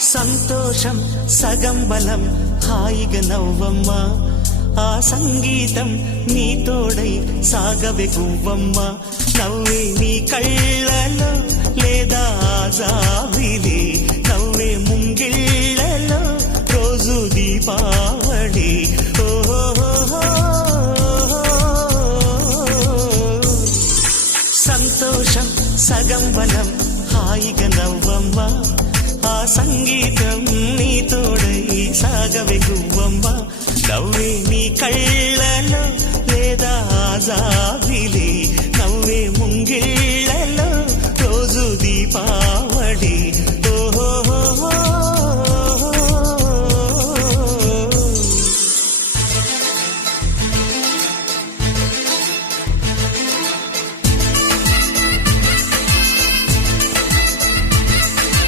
సంతోషం సగం బలం హాయిగా నవ్వమ్మా ఆ సంగీతం నీ తోడై సాగవే గువ్వమ్మ నవ్వే నీ కళ్ళలో లేదా జాబిలి